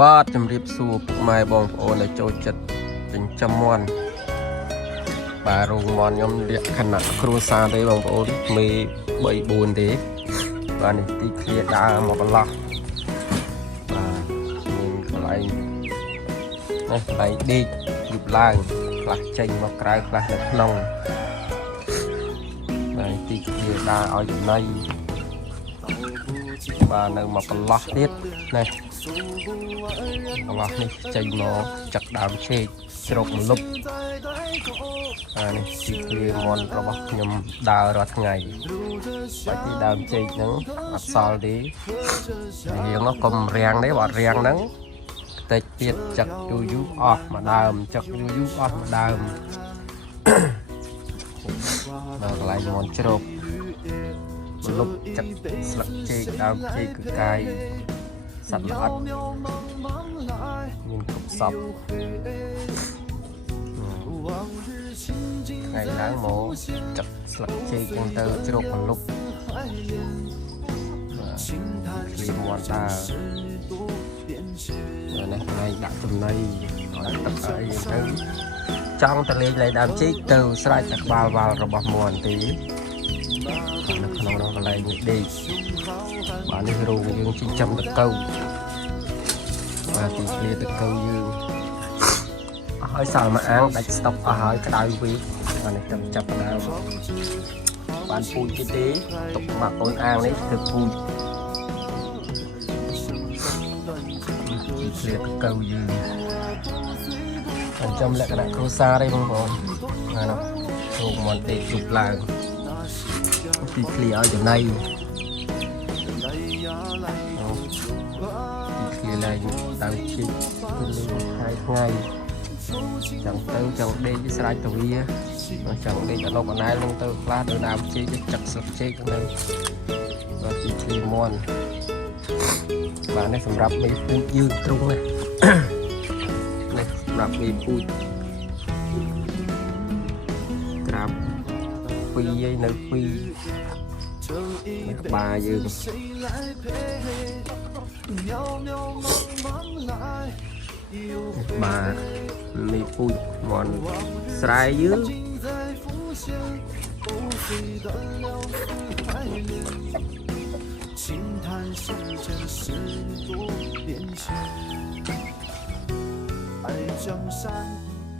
បាទជំរាបសួរពុកម៉ែបងប្អូនដែលចូលចិត្តចិញ្ចឹមមាន់បាទរោងមាន់ខ្ញុំលក្ខណៈគ្រួសារទេបងប្អូនមេ3 4ទេបាទនេះទីឃ្លាដើរមកបន្លោះបាទមានកន្លែងនេះកន្លែងដេកយប់ឡើងខ្លះចេញមកក្រៅខ្លះនៅក្នុងបាទទីឃ្លាដើរឲ្យចំណៃបាទនៅមកបន្លោះទៀតនេះកន្លោះនេះចេញមកចាក់ដើមឆេកជ្រកមលុបនេះទីឃ្លាមាន់របស់ខ្ញុំដើររាល់ថ្ងៃបាច់ទីដើមឆេកហ្នឹងអត់សល់ទេរៀងនោះកុំរាំងទេបើរាំងហ្នឹងតិចទៀតចាក់យូរអស់មួយដើមចាក់យូរអស់មួយដើមដល់កន្លែងមាន់ជ្រកលុបចាក់ស្លឹកចេកដើមចេកគឺកាយសត្វល្អិតមានគ្រប់សពថ្ងៃឡើងមកចាក់ស្លឹកចេកហ្នឹងទៅជ្រកលុបគ្លីមាន់ដើរនេះថ្ងៃដាក់ចំណីឲ្យទឹកអីទៅចង់ទៅលេងដើមចេកទៅស្រែកតែក្បាលវ៉ាល់របស់មាន់ទេនៅក្នុងនោះកន្លែងនេះដេកបាទនេះរោងយើងចិញ្ចឹមតកូវបាទទីឃ្លាតកូវយើងអស់ហើយសល់មួយអាំងដាច់ស្តុកអស់ហើយក្តៅវិញបាទនេះខ្ញុំចាប់ដើមបានពូជទៀតទេទុកមកអូនអាំងនេះគឺពូជទីឃ្លាតកូវយើងចិញ្ចឹមលក្ខណៈគ្រួសារទេបងប្អូនបាទនោះរោងមាន់ដេកជប់ឡើងទីឃ្លាឲ្យចំណៃទីឃ្លាឡើងដើមជីកទៅលើថ្ងៃចង់ទៅចង់ដេកស្រេចទៅវាចង់ដេកដល់កណែលនឹងទៅខ្លះទៅដើមជីកចាក់ស្លឹកចេកទៅបាទទីឃ្លាមាន់បាទនេះសម្រាប់មេពូជយើងទ្រុងនេះនេះសម្រាប់មេពូជក្រាបពីរឯនៅពីរក្បាលយើងបាទនេះពូជមាន់ស្រែយើង爱江山。